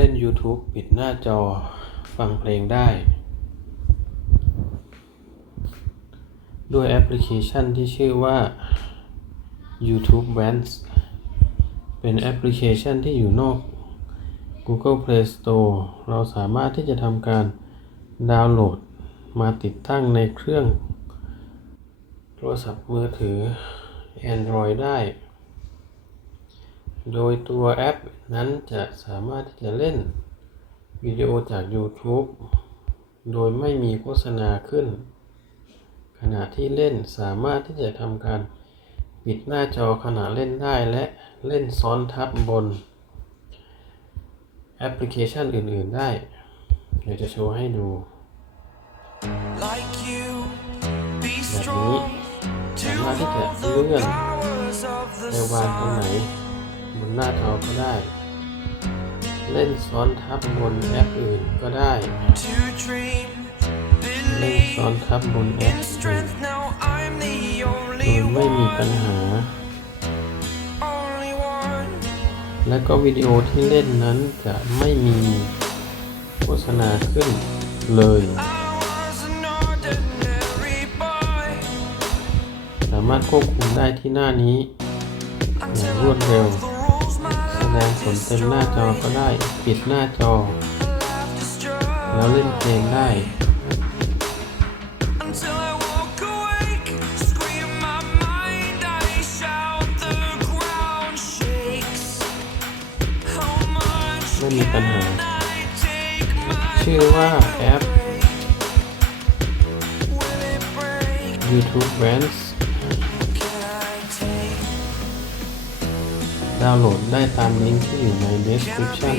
เล่น YouTube ปิดหน้าจอฟังเพลงได้ ด้วยแอปพลิเคชันที่ชื่อว่า YouTube Bands เป็นแอปพลิเคชันที่อยู่นอก Google Play Store เราสามารถที่จะทำการดาวน์โหลดมาติดตั้งในเครื่อง โทรศัพท์มือถือ Android ได้ โดยตัวแอปนั้นจะสามารถที่จะเล่นวิดีโอจาก YouTube โดยไม่มีโฆษณาขึ้น ขณะที่เล่นสามารถที่จะทำการปิดหน้าจอขณะเล่นได้และเล่นซ้อนทับบน แอปพลิเคชันอื่น ๆ ได้ เดี๋ยวจะโชว์ให้ดู like you. Be แบบนี้ strong สา to มารถที่จะ hold เลื่อน the powers of the ในวางตรงไหน sun. บนหน้าจอก็ได้ เล่นซ้อนทับบนแอปอื่นก็ได้ เล่นซ้อนทับบนแอปอื่นโดยไม่มีปัญหา และก็วิดีโอที่เล่นนั้นจะไม่มีโฆษณาขึ้นเลยสามารถควบคุมได้ที่หน้านี้ until I rốt rèo. broke the rules. My แส ดง life ผลเต็มหน้าจอก็ได้ ปิดหน้าจอ destroyed แล้วเล่นเพลงได้ until I walk awake. Scream my mind, I shout, the ground shakes. How much ไม่มีปัญหา can I take? My ชื่อว่าแอป will it break? YouTube Bands ดาวน์โหลดได้ตามลิงก์ที่อยู่ใน description